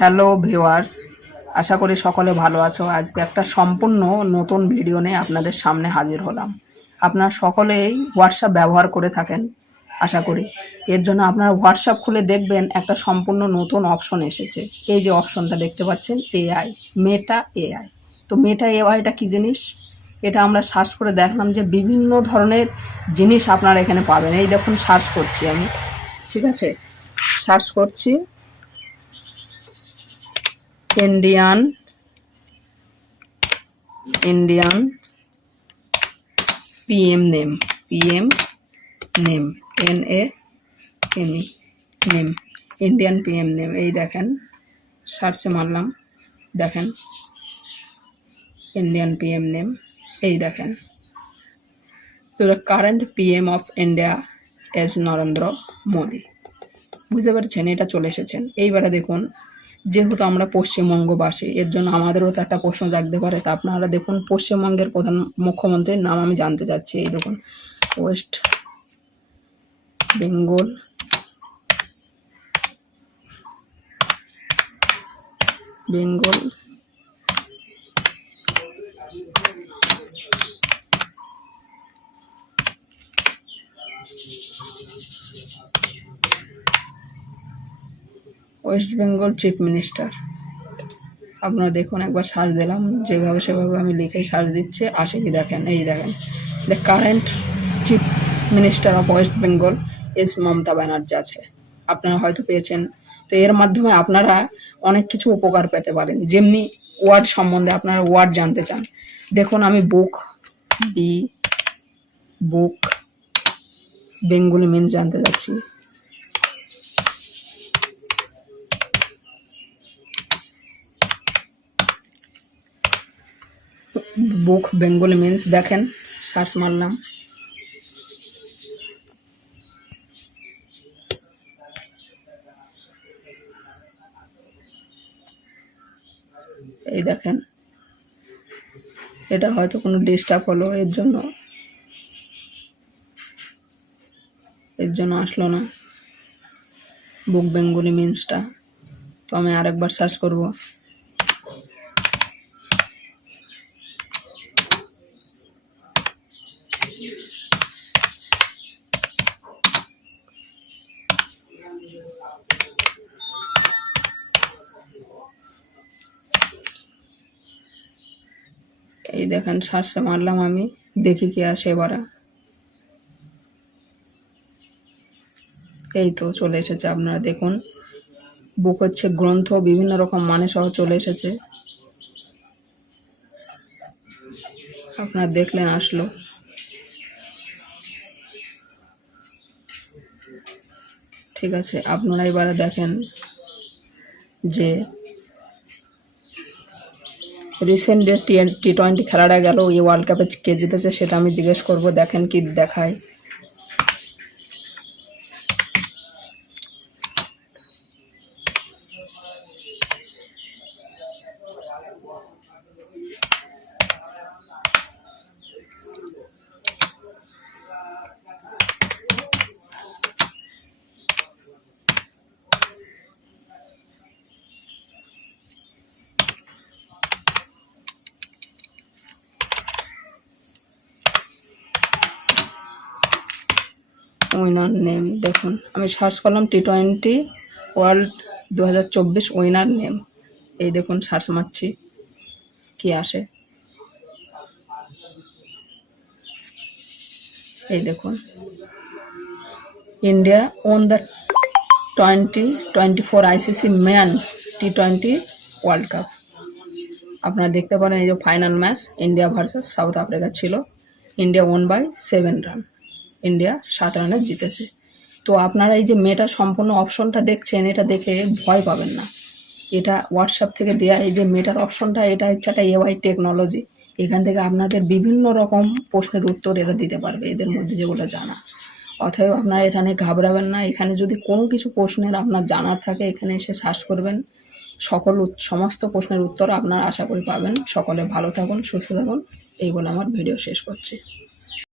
Hello viewers আশা করি সকলে ভালো আছো। আজকে একটা সম্পূর্ণ নতুন ভিডিও নিয়ে আপনাদের সামনে হাজির হলাম। আপনারা সকলেই হোয়াটসঅ্যাপ ব্যবহার করে থাকেন, আশা করি। এর জন্য আপনারা হোয়াটসঅ্যাপ খুলে দেখবেন একটা সম্পূর্ণ নতুন অপশন এসেছে। এই যে অপশনটা দেখতে পাচ্ছেন এআই মেটা এআই তো মেটা এআইটা কী জিনিস? এটা আমরা সার্চ করে দেখলাম যে বিভিন্ন ধরনের জিনিস আপনারা এখানে পাবেন। এই দেখুন সার্চ করছি আমি। ঠিক আছে? সার্চ করছি। Indian Indian PM name PM name N A M E name Indian PM name এই দেখেন সার্চে মারলাম, দেখেন। ইন্ডিয়ান পিএম নেম এই দেখেন। তো current PM of India as Narendra Modi বুঝতে পারছেন? এটা চলে এসেছেন। এইবারে দেখুন যেহেতু আমরা পশ্চিমবঙ্গবাসী, এর জন্য আমাদেরও তো একটা প্রশ্ন জাগতে পারে। তা আপনারা দেখুন, পশ্চিমবঙ্গের প্রধান মুখ্যমন্ত্রীর নাম আমি জানতে চাচ্ছি এই দেখুন। West Bengal. Bengal. West Bengal chief minister. আপনারা দেখুন, একবার সার্চ দিলাম, যেভাবে সেভাবে আমি লিখে সার্চ দিচ্ছি, আসে কি দেখেন, এই দেখেন। The current chief minister of West Bengal as Mamata Banerjee আছে। আপনারা হয়তো পেয়েছেন। তো এর মাধ্যমে আপনারা অনেক কিছু উপকার পেতে পারেন। যেমনি ওয়ার্ড সম্বন্ধে আপনারা ওয়ার্ড জানতে চান। দেখুন, আমি book B book Bengali means জানতে চাচ্ছি বুক বেঙ্গলি মিন্স দেখেন, সার্চ মারলাম। এই দেখেন, এটা হয়তো কোনো ডিস্টার্ব হলো, এর জন্য। এর জন্য আসলো না। বুক বেঙ্গলি মিন্সটা তো আমি আরেকবার সার্চ করব। দেখেন সার্চে মারলাম আমি, দেখি কি আসে এবারে। এই তো চলে এসেছে আপনারা দেখুন। বুক হচ্ছে গ্রন্থ, বিভিন্ন রকম মানে সহ চলে এসেছে। আপনারা দেখলেন আসলো। ঠিক আছে, আপনারা এবারে দেখেন যে রিসেন্ট যে টি টোয়েন্টি খেলাটা গেল, এই ওয়ার্ল্ড কাপে কে জিতেছে সেটা আমি জিজ্ঞেস করব, দেখেন কি দেখায়। উইনার নেম, দেখুন। আমি সার্চ করলাম টি টোয়েন্টি ওয়ার্ল্ড দু হাজার চব্বিশ উইনার নেম। এই দেখুন, সার্চ মারছি, কি আসে। এই দেখুন। India won the twenty twenty four ICC men's T twenty World Cup. আপনারা দেখতে পারেন এই যে final match, India versus South Africa ছিল। India one by seven run. India সাত রানে জিতেছে। তো আপনারা এই যে মেটা সম্পূর্ণ অপশনটা দেখছেন, এটা দেখে ভয় পাবেন না। এটা হোয়াটসঅ্যাপ থেকে দেওয়া এই যে মেটার অপশনটা, এটা হচ্ছে একটা এআই টেকনোলজি এখান থেকে আপনাদের বিভিন্ন রকম প্রশ্নের উত্তর এরা দিতে পারবে, এদের মধ্যে যেগুলো জানা। অতএব আপনারা এখানে ঘাবড়াবেন না। এখানে যদি কোনো কিছু প্রশ্নের আপনার জানার থাকে, এখানে এসে সার্চ করবেন। সকল সমস্ত প্রশ্নের উত্তর আপনারা আশা করি পাবেন। সকলে ভালো থাকুন, সুস্থ থাকুন। এই বলে আমার ভিডিও শেষ করছি।